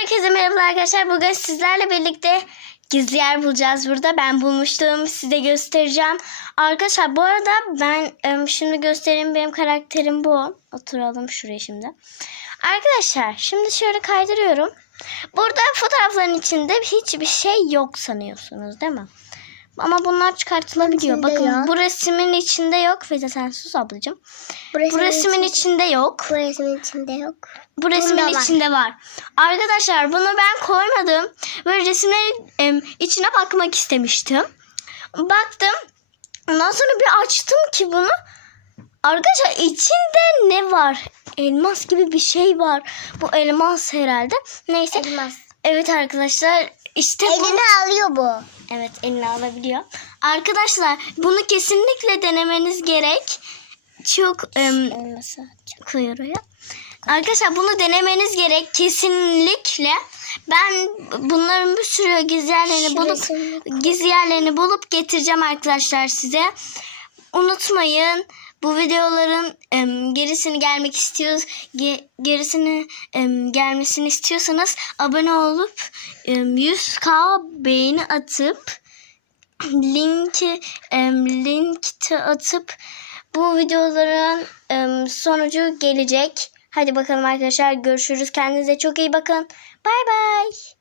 Herkese merhaba arkadaşlar. Bugün sizlerle birlikte gizli yer bulacağız burada. Ben bulmuştum. Size göstereceğim. Arkadaşlar bu arada ben şimdi göstereyim. Benim karakterim bu. Oturalım şuraya şimdi. Arkadaşlar şimdi şöyle kaydırıyorum. Burada fotoğrafların içinde hiçbir şey yok sanıyorsunuz değil mi? Ama bunlar çıkartılabiliyor. İçinde Bakın yok. bu resmin içinde yok. Feyza sen sus ablacığım. Bu Bu resmin içinde yok. Bu resmin içinde yok. Bu resmin Bunda var. içinde var. Arkadaşlar bunu ben koymadım. Böyle resimlerin içine bakmak istemiştim. Baktım. Ondan sonra bir açtım ki bunu. Arkadaşlar içinde ne var? Elmas gibi bir şey var. Bu elmas herhalde. Neyse. Elmas. Evet arkadaşlar işte. Elini alıyor bu. Evet eline alabiliyor. Arkadaşlar bunu kesinlikle denemeniz gerek. Çok em, oraya. Arkadaşlar bunu denemeniz gerek kesinlikle. Ben bunların bir sürü gizli yerlerini bulup gizli yerlerini bulup getireceğim arkadaşlar size. Unutmayın bu videoların em, gerisini gelmek istiyoruz. ge- gerisini em, gelmesini istiyorsanız abone olup em, 100k beğeni atıp linki em, linkte atıp bu videoların em, sonucu gelecek. Hadi bakalım arkadaşlar görüşürüz. Kendinize çok iyi bakın. Bay bay.